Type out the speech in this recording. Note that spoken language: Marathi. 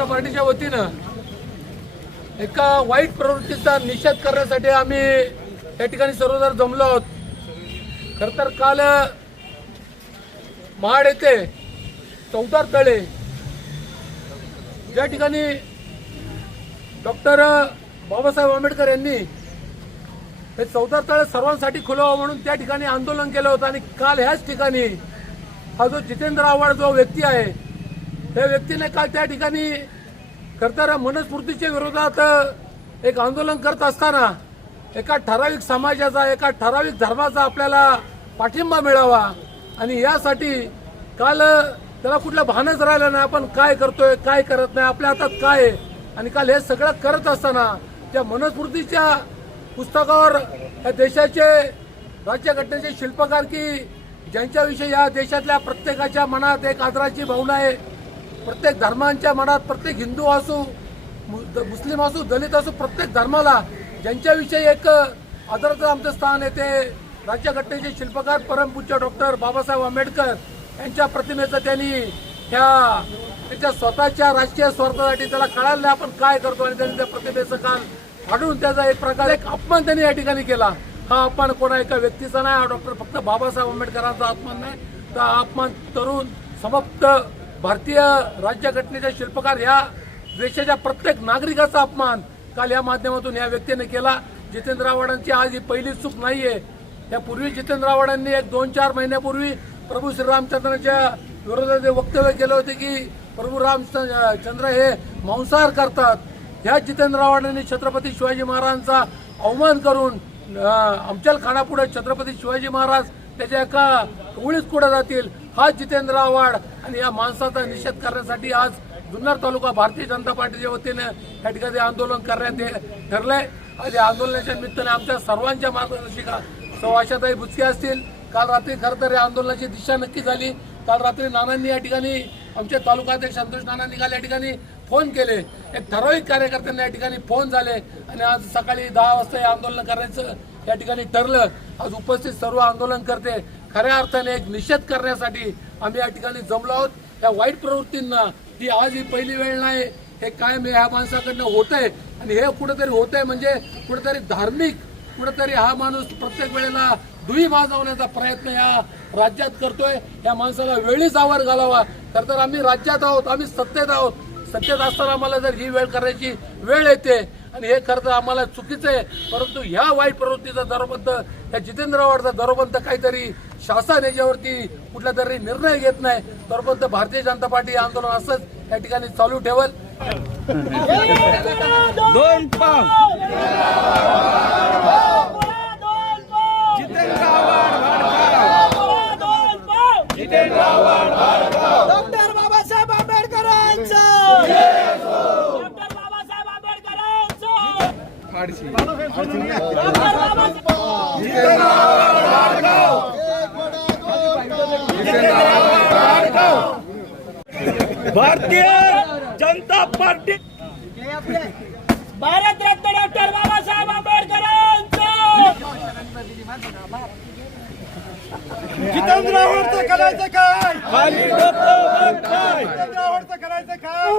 जनता पार्टीच्या वतीनं एका वाईट प्रवृत्तीचा निषेध करण्यासाठी आम्ही या ठिकाणी सर्वजण जमलो आहोत. खर तर काल महाड येथे चौदार तळे ज्या ठिकाणी डॉक्टर बाबासाहेब आंबेडकर यांनी हे चौदार तळे सर्वांसाठी खुलावं म्हणून त्या ठिकाणी आंदोलन केलं होतं आणि काल ह्याच ठिकाणी हा जो जितेंद्र आव्हाड जो व्यक्ती आहे त्या व्यक्तीने काल त्या ठिकाणी करताना मनस्फूर्तीच्या विरोधात एक आंदोलन करत असताना एका ठराविक समाजाचा एका ठराविक धर्माचा आपल्याला पाठिंबा मिळावा आणि यासाठी काल त्याला कुठलं भानच राहिलं नाही. आपण काय करतोय काय करत नाही आपल्या हातात काय आणि काल हे सगळं करत असताना त्या मनस्फूर्तीच्या पुस्तकावर या देशाचे राज्यघटनेचे शिल्पकार की ज्यांच्याविषयी या देशातल्या प्रत्येकाच्या मनात एक आदराची भावना आहे प्रत्येक धर्मांच्या मनात प्रत्येक हिंदू असू द- मुस्लिम असो दलित असो प्रत्येक धर्माला ज्यांच्याविषयी एक आदराचं आमचं स्थान येते राज्यघटनेचे शिल्पकार परमपूज्य डॉक्टर बाबासाहेब आंबेडकर यांच्या प्रतिमेचं त्यांनी ह्या त्याच्या स्वतःच्या राजकीय स्वार्थासाठी त्याला कळालं नाही आपण काय करतो आणि त्यांनी त्या प्रतिमेचं काल फाडून त्याचा एक प्रकार एक अपमान त्यांनी या ठिकाणी केला. हा अपमान कोणा एका व्यक्तीचा नाही हा डॉक्टर फक्त बाबासाहेब आंबेडकरांचा अपमान नाही. तर हा अपमान तरुण समाप्त भारतीय राज्यघटनेच्या शिल्पकार या देशाच्या प्रत्येक नागरिकाचा अपमान काल या माध्यमातून या व्यक्तीने केला. जितेंद्र आव्हाडांची आज ही पहिलीच चूक नाही आहे यापूर्वी जितेंद्र आव्हाडांनी एक दोन चार महिन्यापूर्वी प्रभू श्रीरामचंद्राच्या विरोधात वक्तव्य केलं होते की प्रभू रामचंद्र हे मांसाहार करतात. ह्या जितेंद्र आव्हाडांनी छत्रपती शिवाजी महाराजांचा अवमान करून अं, खानापुढे छत्रपती शिवाजी महाराज त्याच्या एका ओळीत कुठे जातील हा जितेंद्र आव्हाड. आणि या माणसाचा निषेध करण्यासाठी आज जुन्नर तालुका भारतीय जनता पार्टीच्या वतीने या ठिकाणी आंदोलन करण्यात ये- ठरलंय. आज या आंदोलनाच्या निमित्ताने आमच्या सर्वांच्या मार्गदर्शिका सौ आशाताई बुचके असतील. काल रात्री खरं तर या आंदोलनाची दिशा नक्की झाली. काल रात्री नानांनी या ठिकाणी आमचे तालुकाध्यक्ष संतोष नानांनी काल या ठिकाणी फोन केले. एक ठराविक कार्यकर्त्यांना या ठिकाणी फोन झाले. आणि आज सकाळी दहा वाजता हे आंदोलन करायचं या ठिकाणी ठरलं. आज उपस्थित सर्व आंदोलन करते. खऱ्या अर्थाने एक निषेध करण्यासाठी आम्ही या ठिकाणी जमलो आहोत. या वाईट प्रवृत्तींना ही आज ही पहिली वेळ नाही. हे कायम ह्या माणसाकडनं होत आहे आणि हे कुठेतरी होत आहे म्हणजे कुठेतरी धार्मिक कुठेतरी हा माणूस प्रत्येक वेळेला दुई माजवण्याचा प्रयत्न या राज्यात करतोय. या माणसाला वेळीच आवर घालावा. तर तर आम्ही राज्यात आहोत आम्ही सत्तेत आहोत. सत्तेत असताना आम्हाला जर ही वेळ करायची वेळ येते आणि हे खरं तर आम्हाला चुकीचं आहे. परंतु ह्या वाईट प्रवृत्तीचा दरोबंद या जितेंद्र आव्हाडचा दरोबंद काहीतरी शासन याच्यावरती कुठला तरी निर्णय घेत नाही. तोपर्यंत भारतीय जनता पार्टी आंदोलन असंच या ठिकाणी चालू ठेवल. दोन पाव डॉक्टर बाबासाहेब आंबेडकरांचं doctor Babasaheb आंबेडकरांचं doctor Babasaheb Bharatiya Janata party. Bharat Ratna doctor Babasaheb आंबेडकरांचं. Jitendra आव्हाडचं करायचं काय? खाली वर पाय. जितेंद्र आव्हाडचं करायचं काय?